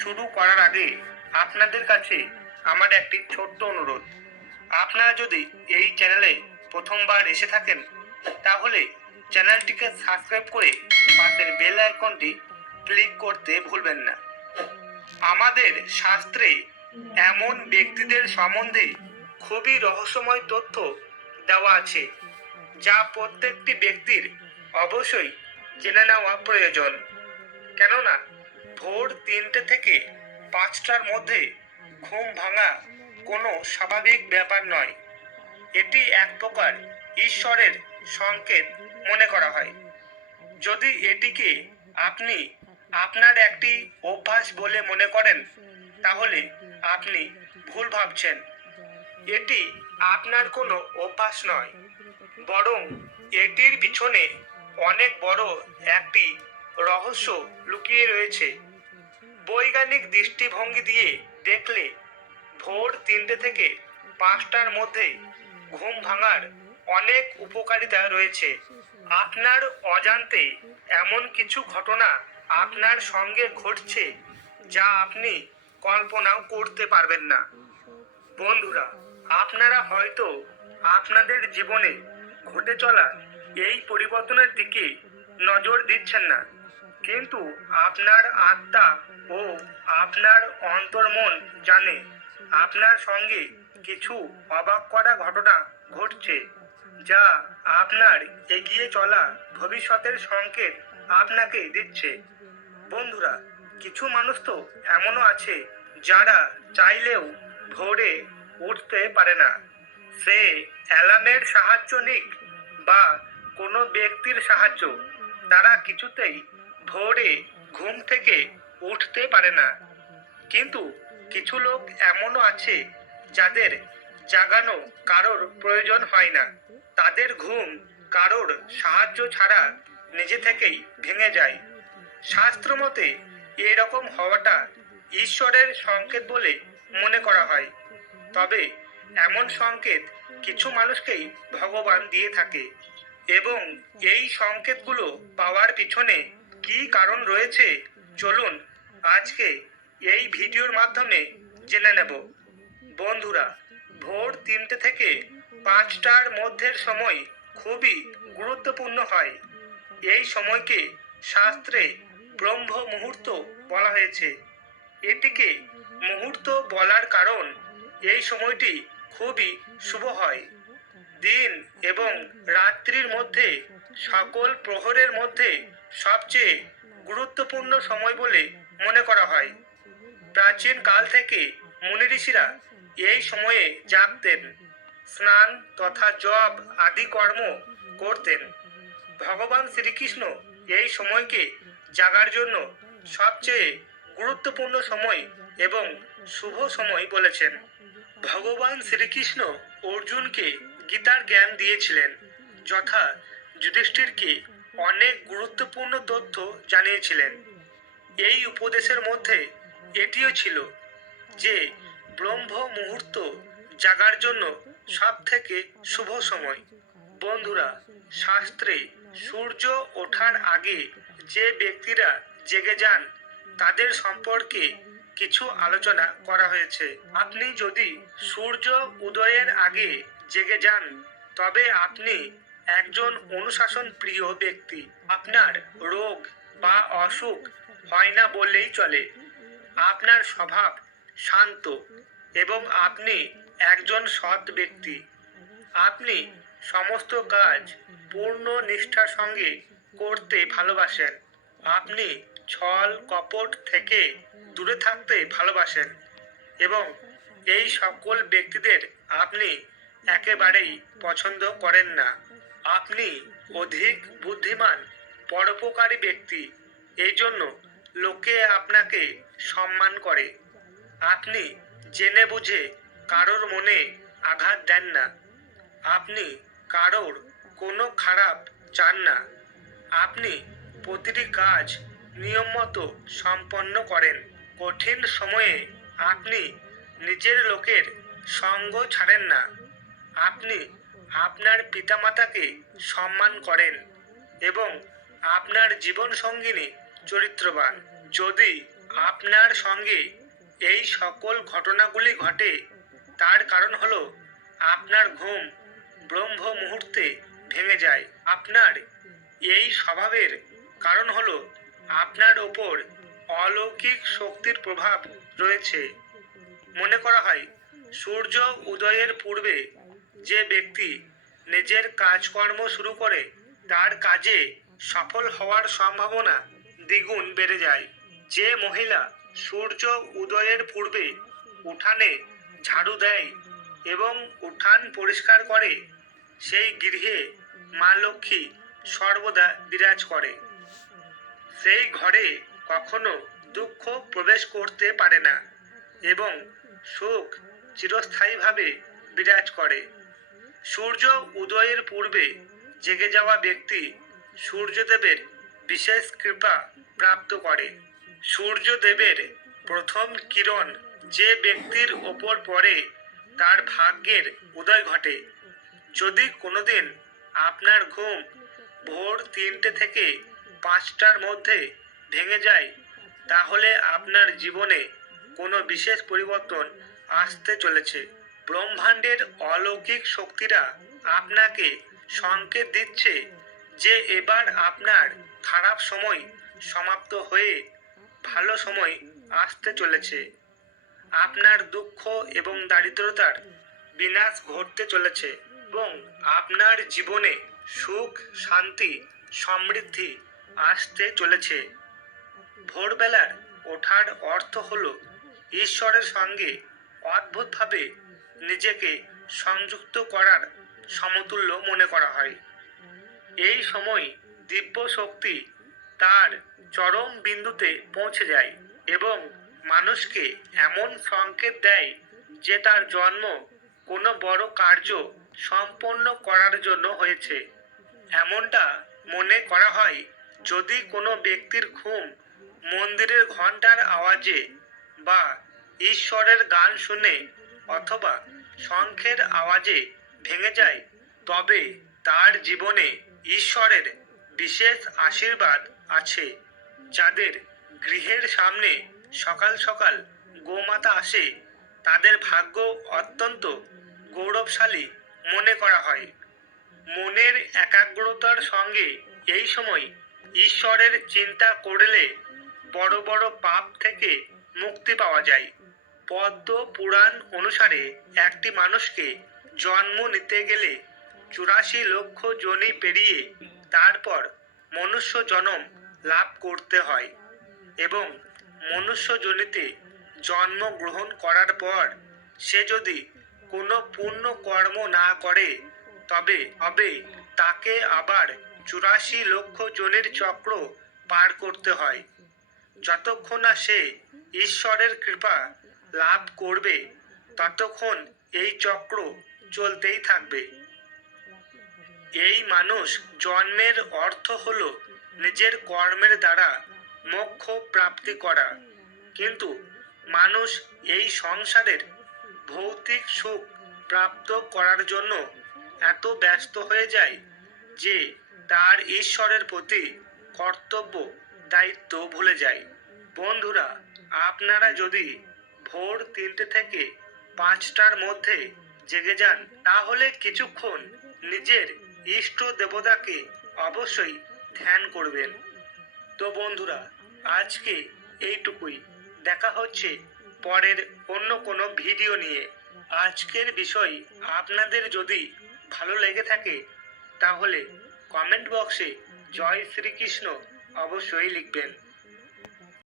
শুরু করার আগে আপনাদের কাছে আমার একটি ছোট্ট অনুরোধ। আপনারা যদি এই চ্যানেলে প্রথমবার এসে থাকেন, তাহলে চ্যানেলটিকে সাবস্ক্রাইব করে পাশের বেল আইকনটি ক্লিক করতে ভুলবেন না। আমাদের শাস্ত্রে এমন ব্যক্তিদের সম্বন্ধে খুবই রহস্যময় তথ্য দেওয়া আছে, যা প্রত্যেকটি ব্যক্তির অবশ্যই জেনে নেওয়া প্রয়োজন। কেননা ভোর তিনটে থেকে পাঁচটার মধ্যে ঘুম ভাঙা কোনো স্বাভাবিক ব্যাপার নয়। এটি এক প্রকার ঈশ্বরের সংকেত মনে করা হয়। যদি এটিকে আপনি আপনার একটি অভ্যাস বলে মনে করেন, তাহলে আপনি ভুল ভাবছেন। এটি আপনার কোনো অভ্যাস নয়, বরং এটির পিছনে অনেক বড় একটি রহস্য লুকিয়ে রয়েছে। বৈজ্ঞানিক দৃষ্টিভঙ্গি দিয়ে দেখলে ভোর তিনটে থেকে পাঁচটার মধ্যে ঘুম ভাঙার অনেক উপকারিতা রয়েছে। আপনার অজান্তে এমন কিছু ঘটনা আপনার সঙ্গে ঘটছে যা আপনি কল্পনাও করতে পারবেন না। বন্ধুরা, আপনারা হয়তো আপনাদের জীবনে ঘটে চলা এই পরিবর্তনের দিকে নজর দিচ্ছেন না। কিন্তু আপনার আত্মা ও আপনার অন্তর্মন জানে। আপনার সঙ্গে কিছু অবাক করা ঘটনা ঘটছে, যা আপনার এগিয়ে চলা ভবিষ্যতের সংকেত আপনাকে দিচ্ছে। বন্ধুরা, কিছু মানুষ তো এমনও আছে যারা চাইলেও ভোরে উঠতে পারে না। সে অ্যালার্মের সাহায্য নিক বা কোনো ব্যক্তির সাহায্য। তারা কিছুতেই ভোরে ঘুম থেকে উঠতে পারে না। কিন্তু কিছু লোক এমনও আছে যাদের জাগানো কারোর প্রয়োজন হয় না। তাদের ঘুম কারোর সাহায্য ছাড়া নিজে থেকেই ভেঙে যায়। শাস্ত্র মতে এরকম হওয়াটা ঈশ্বরের সংকেত বলে মনে করা হয়। তবে এমন সংকেত কিছু মানুষকেই ভগবান দিয়ে থাকে এবং এই সংকেতগুলো পাওয়ার পিছনে কি কারণ রয়েছে? চলুন, আজকে এই ভিডিওর মাধ্যমে জেনে নেব। বন্ধুরা, ভোর তিনটে থেকে পাঁচটার মধ্যের সময় খুবই গুরুত্বপূর্ণ হয়। এই সময়কে শাস্ত্রে ব্রহ্ম মুহূর্ত বলা হয়েছে। এটিকে মুহূর্ত বলার কারণ এই সময়টি খুবই শুভ হয়। দিন এবং রাত্রির মধ্যে সকল প্রহরের মধ্যে সবচেয়ে গুরুত্বপূর্ণ সময় বলে মনে করা হয়। প্রাচীন কাল থেকে মুনি ঋষিরা এই সময়ে জাগতেন, স্নান তথা জপ আদি কর্ম করতেন। ভগবান শ্রীকৃষ্ণ এই সময়কে জাগার জন্য সবচেয়ে গুরুত্বপূর্ণ সময় এবং শুভ সময় বলেছেন। ভগবান শ্রীকৃষ্ণ অর্জুনকে গীতার জ্ঞান দিয়েছিলেন। যথা যুধিষ্ঠিরকে অনেক গুরুত্বপূর্ণ তথ্য জানিয়েছিলেন। এই উপদেশের মধ্যে এটিও ছিল যে ব্রহ্ম মুহূর্ত জাগার জন্য সব থেকে শুভ সময়। বন্ধুরা, শাস্ত্রে সূর্য ওঠার আগে যে ব্যক্তিরা জেগে যান, তাদের সম্পর্কে কিছু আলোচনা করা হয়েছে। আপনি যদি সূর্য উদয়ের আগে জেগে যান। তবে আপনি একজন অনুশাসন প্রিয় ব্যক্তি। আপনার রোগ বা অসুখ হয় না বললেই চলে। আপনার স্বভাব শান্ত এবং আপনি একজন সৎ ব্যক্তি। আপনি সমস্ত কাজ পূর্ণ নিষ্ঠার সঙ্গে করতে ভালোবাসেন। আপনি ছল কপট থেকে দূরে থাকতে ভালোবাসেন এবং এই সকল ব্যক্তিদের আপনি একেবারেই পছন্দ করেন না। আপনি অধিক বুদ্ধিমান, পরোপকারী ব্যক্তি এই জন্য লোকে আপনাকে সম্মান করে। আপনি জেনে বুঝে কারোর মনে আঘাত দেন না। আপনি কারোর কোনো খারাপ চান না। আপনি প্রতিটি কাজ নিয়ম মতো সম্পন্ন করেন। কঠিন সময়ে আপনি নিজের লোকের সঙ্গ ছাড়েন না। আপনি আপনার পিতামাতাকে সম্মান করেন এবং আপনার জীবন সঙ্গিনী চরিত্রবান। যদি আপনার সঙ্গে এই সকল ঘটনাগুলি ঘটে, তার কারণ হলো আপনার ঘুম ব্রহ্ম মুহূর্তে ভেঙে যায়। আপনার এই স্বভাবের কারণ হলো আপনার ওপর অলৌকিক শক্তির প্রভাব রয়েছে। মনে করা হয়, সূর্য উদয়ের পূর্বে যে ব্যক্তি নিজের কাজকর্ম শুরু করে, তার কাজে সফল হওয়ার সম্ভাবনা দ্বিগুণ বেড়ে যায়। যে মহিলা সূর্য উদয়ের পূর্বে উঠানে ঝাড়ু দেয় এবং উঠান পরিষ্কার করে, সেই গৃহে মা লক্ষ্মী সর্বদা বিরাজ করে। সেই ঘরে কখনো দুঃখ প্রবেশ করতে পারে না এবং সুখ চিরস্থায়ীভাবে বিরাজ করে। সূর্য উদয়ের পূর্বে জেগে যাওয়া ব্যক্তি সূর্যদেবের বিশেষ কৃপা প্রাপ্ত করে। সূর্যদেবের প্রথম কিরণ যে ব্যক্তির ওপর পড়ে, তার ভাগ্যের উদয় ঘটে। যদি কোনোদিন আপনার ঘুম ভোর তিনটে থেকে পাঁচটার মধ্যে ভেঙে যায়, তাহলে আপনার জীবনে কোনো বিশেষ পরিবর্তন আসতে চলেছে। ব্রহ্মাণ্ডের অলৌকিক শক্তিরা আপনাকে সংকেত দিচ্ছে যে এবার আপনার খারাপ সময় সমাপ্ত হয়ে ভালো সময় আসতে চলেছে। আপনার দুঃখ এবং দারিদ্রতার বিনাশ ঘটতে চলেছে এবং আপনার জীবনে সুখ, শান্তি, সমৃদ্ধি আসতে চলেছে। ভোরবেলার ওঠার অর্থ হলো ঈশ্বরের সঙ্গে অদ্ভুতভাবে নিজেকে সংযুক্ত করার সমতুল্য মনে করা হয়। এই সময় দিব্য শক্তি তার চরম বিন্দুতে পৌঁছে যায় এবং মানুষকে এমন সংকেত দেয় যে তার জন্ম কোনো বড় কার্য সম্পন্ন করার জন্য হয়েছে। এমনটা মনে করা হয় যদি কোনো ব্যক্তির ঘুম মন্দিরের ঘণ্টার আওয়াজে বা ঈশ্বরের গান শুনে অথবা শঙ্খের আওয়াজে ভেঙে যায়, তবে তার জীবনে ঈশ্বরের বিশেষ আশীর্বাদ আছে, যাদের গৃহের সামনে সকাল সকাল গোমাতা আসে, তাদের ভাগ্য অত্যন্ত গৌরবশালী মনে করা হয়। মনের একাগ্রতার সঙ্গে এই সময় ঈশ্বরের চিন্তা করলে বড় বড় পাপ থেকে মুক্তি পাওয়া যায়। পদ্ম পুরাণ অনুসারে একটি মানুষকে জন্ম নিতে গেলে চুরাশি লক্ষ জনি পেরিয়ে তারপর মনুষ্য জনম লাভ করতে হয় এবং মনুষ্য জনিতে জন্মগ্রহণ করার পর সে যদি কোনো পুণ্য কর্ম না করে, তবে তবে তাকে আবার চুরাশি লক্ষ জনের চক্র পার করতে হয়। যতক্ষণ না সে ঈশ্বরের কৃপা লাভ করবে, ততক্ষণ এই চক্র চলতেই থাকবে। এই মানুষ জন্মের অর্থ হল নিজের কর্মের দ্বারা মোক্ষ প্রাপ্তি করা। কিন্তু মানুষ এই সংসারের ভৌতিক সুখ প্রাপ্ত করার জন্য এত ব্যস্ত হয়ে যায় যে তার ঈশ্বরের প্রতি কর্তব্য দায়িত্ব ভুলে যায়। বন্ধুরা, আপনারা যদি ভোর তিনটে থেকে পাঁচটার মধ্যে জেগে যান। তাহলে কিছুক্ষণ নিজের ইষ্ট দেবতাকে অবশ্যই ধ্যান করবেন। তো বন্ধুরা, আজকে এইটুকুই। দেখা হচ্ছে পরের অন্য কোনো ভিডিও নিয়ে। আজকের বিষয় আপনাদের যদি ভালো লেগে থাকে, তাহলে কমেন্ট বক্সে জয় শ্রীকৃষ্ণ অবশ্যই লিখবেন।